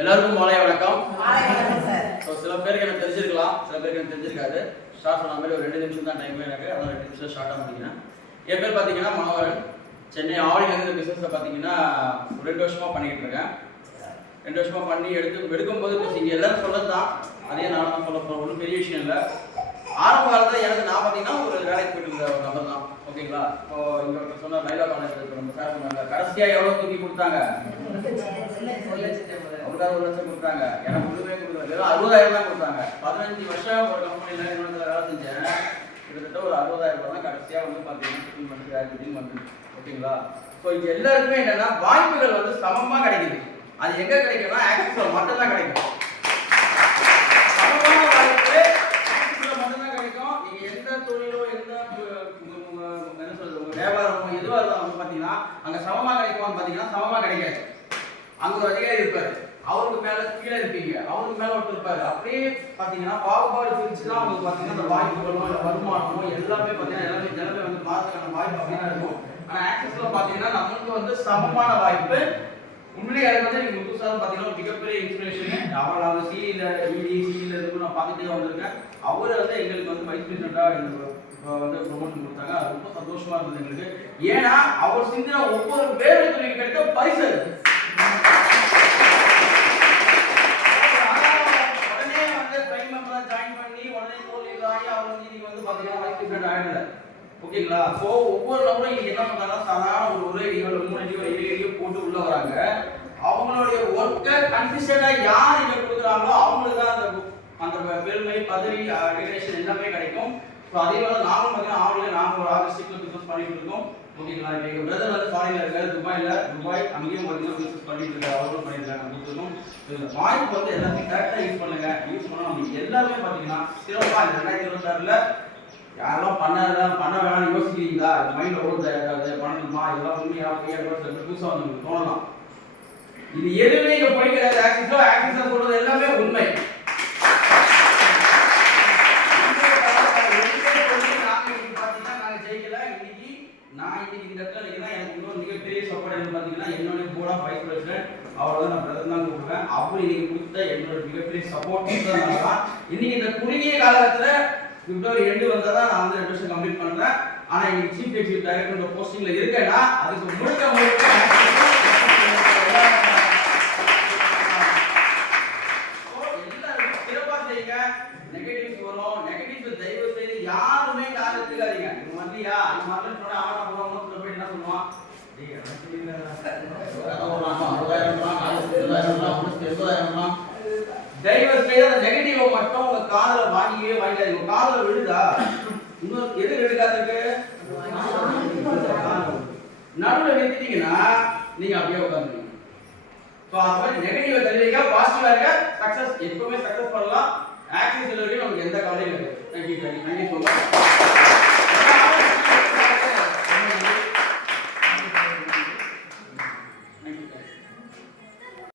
எல்லாருக்கும் மாலை வணக்கம். சில பேருக்கு எனக்கு தெரிஞ்சிருக்கலாம், சில பேருக்கு எனக்கு தெரிஞ்சிருக்காது. ஸ்டார்ட் பண்ண மாதிரி ஒரு 2 நிமிஷம் தான் டைம் எனக்கு, அதான் 2 நிமிஷம் ஷார்ட்டாக முடிக்கிறேன். என் பேர் பார்த்தீங்கன்னா மனோகரன். சென்னை ஆவடியிலேருந்து பிஸ்னஸை பார்த்தீங்கன்னா 2 வருஷமாக பண்ணிக்கிட்டு இருக்கேன். 2 வருஷமாக பண்ணி எடுக்கும்போது இப்போ இங்கே எல்லாரும் சொல்லதான், அதே நான் தான் சொல்ல போகிறேன். ஒன்றும் பெரிய விஷயம் இல்லை. ஆரம்ப காலத்தில் எனக்கு நான் பார்த்தீங்கன்னா ஒரு வேலைக்கு போயிட்டு இருந்த ஒரு நபர் தான். ஓகேங்களா? இப்போ இங்கே ஒருத்தர் சொன்ன லைலா காலேஜ் நம்ம சார் சொன்னாங்க, கடைசியாக எவ்வளோ தூக்கி கொடுத்தாங்க? 1 லட்சம் கொடுத்தாங்க. எனக்கு முழுமே கொடுக்கல, வெறும் 60,000 தான் கொடுத்தாங்க. 15 வருஷம் ஒரு கம்பெனியில் நிறுவனத்தில் வேலை செஞ்சேன். கிட்டத்தட்ட ஒரு 60,000 தான் கடைசியாக வந்து பார்த்தீங்கன்னா வந்து. ஓகேங்களா? ஸோ இது எல்லாருக்குமே என்னன்னா வாய்ப்புகள் வந்து சமமாக கிடைக்குது. அது எங்கே கிடைக்கும்னா ஆக்சிஸில் மட்டும்தான் கிடைக்கும். சமமான வாய்ப்பு ஆக்சிஸில் மட்டும்தான் கிடைக்கும். நீங்கள் எந்த தொழிலோ எந்த என்ன சொல்றது உங்கள் வியாபாரமோ எதுவாக இருந்தாலும் வந்து பார்த்தீங்கன்னா அங்கே சமமாக கிடைக்குமான்னு பார்த்தீங்கன்னா சமமாக கிடைக்காது. அங்கே ஒரு அதிகாரி இருப்பார், அவருக்கு மேலே கீழே இருப்பீங்க, அவருக்கு மேலே ஒருத்தர் இருப்பார். அப்படியே பார்த்தீங்கன்னா பாகுபாடு பிரித்து தான் அவங்களுக்கு பார்த்தீங்கன்னா அந்த வாய்ப்புகளோ இல்லை வருமானமோ எல்லாமே பார்த்தீங்கன்னா எல்லாமே வந்து மாதத்துக்கான வாய்ப்பு அப்படின்னா இருக்கும். ஆனால் ஆக்சிஸில் பார்த்தீங்கன்னா நம்மளுக்கு வந்து சமமான வாய்ப்பு. உண்மையிலே எனக்கு வந்து நீங்கள் முத்துசார் பார்த்தீங்கன்னா மிகப்பெரிய இன்ஸ்பிரேஷன். அவள் சிஇல இருக்கும் நான் பார்த்துட்டே வந்திருக்கேன். அவர் வந்து எங்களுக்கு வந்து வைஸ் பிரசிடென்ட்டாக எங்களுக்கு வந்து ப்ரொமோஷன் கொடுத்தாங்க. அது ரொம்ப சந்தோஷமா இருந்தது எங்களுக்கு. ஏன்னா அவர் சிந்தின ஒவ்வொரு வேலை துறைக்கு கிடைத்த பரிசு உடனே வந்து பிரைம் மெம்பரா ஜாயின் பண்ணி உடனே கோலில் ஆகி அவர் வந்து இன்னைக்கு வந்து பார்த்தீங்கன்னா வைஸ் பிரசிடென்ட் ஆகிடல. ஓகேங்களா? ஸோ ஒவ்வொரு நபரும் இன்னைக்கு என்ன பண்ணுறாங்கன்னா சாதாரண ஒரு அடியோ 3 அடியோ 7 அடியோ போட்டு உள்ள வராங்க. அவங்களுடைய ஒர்க்கை கன்சிஸ்டண்டாக யார் இங்கே கொடுக்குறாங்களோ அவங்களுக்கு தான் அந்த பெருமை பதவி ரெகுலேஷன் எல்லாமே கிடைக்கும். ஸோ அதே மாதிரி நாங்களும் பார்த்தீங்கன்னா ஆவடியில் நாங்கள் ஒரு ஆகஸ்டில் பிஸ்னஸ் பண்ணிட்டு இருக்கோம். ஓகேங்களா? இப்போ எங்கள் பிரதர் வந்து ஃபாரினில் இருக்காரு, துபாய் அங்கேயும் பார்த்தீங்கன்னா பிஸ்னஸ் பண்ணிட்டு இருக்காரு, அவரும் பண்ணியிருக்காங்க. கொடுத்துருக்கோம். இந்த வாய்ப்பு வந்து எல்லாத்தையும் கரெக்டாக யூஸ் பண்ணுங்க. யூஸ் பண்ணால் நம்ம எல்லாமே பார்த்தீங்கன்னா சிறப்பாக இந்த 2026 யாரெல்லாம் பண்ண வேணாம்னு யோசிக்கிறீங்களா? மைண்டில் ஓடுது பண்ணணுமா இதெல்லாம் உண்மையாக புதுசாக வந்து தோணலாம். இது எதுவுமே இங்கே போய் கிடையாது. ஆக்சிஸா சொல்றது எல்லாமே உண்மை. நாங்கள் ஜெயிக்கல. இன்னைக்கு இந்த இடத்துல நிற்கிறேன். எனக்கு இன்னொரு மிகப்பெரிய சப்போர்ட் என்ன பார்த்தீங்கன்னா என்னுடைய போர்ட் ஆஃப் வைஸ் பிரசிடென்ட் அவரோட நான் பிரதர் தான் கொடுப்பேன். அவர் இன்னைக்கு கொடுத்த என்னோட மிகப்பெரிய சப்போர்ட் தான். இன்னைக்கு இந்த குறுகிய காலத்தில் பிப்ரவரி 2 வந்தால் தான் நான் வந்து 2 வருஷம் கம்ப்ளீட் பண்ணுறேன். ஆனால் இன்னைக்கு சீஃப் எக்ஸிக்யூட்டிவ் டைரக்டர் போஸ்டிங்கில் இருக்கேன்னா அதுக்கு முழுக்க எல்லாரும் சிறப்பாக செய்யுங்க. நெகட்டிவ்ஸ் வரும். நெகட்டிவ்ஸ் தயவு செய்து யாருமே காலை எடுத்துக்காதீங்க. இது மந்தியா இது மாதிரி சொன்னால் அவனை போகிறவங்க போய் என்ன சொல்லுவான், தயவு செய்து அந்த நெகட்டிவ் மட்டும் உங்க காதுல வாங்காதீங்க. உங்க காதுல விழுதா இன்னொரு எது எடுக்காதீங்க. நடுவில் நிறுத்திட்டீங்கன்னா நீங்க அப்படியே உட்காந்துருங்க. ஸோ அந்த மாதிரி நெகட்டிவ் தள்ளிங்க, பாசிட்டிவா இருக்க. சக்சஸ் எப்பவுமே சக்சஸ் பண்ணலாம். ஆக்சிஸ் வரைக்கும் நமக்கு எந்த கவலையும் இல்லை. Thank you so much.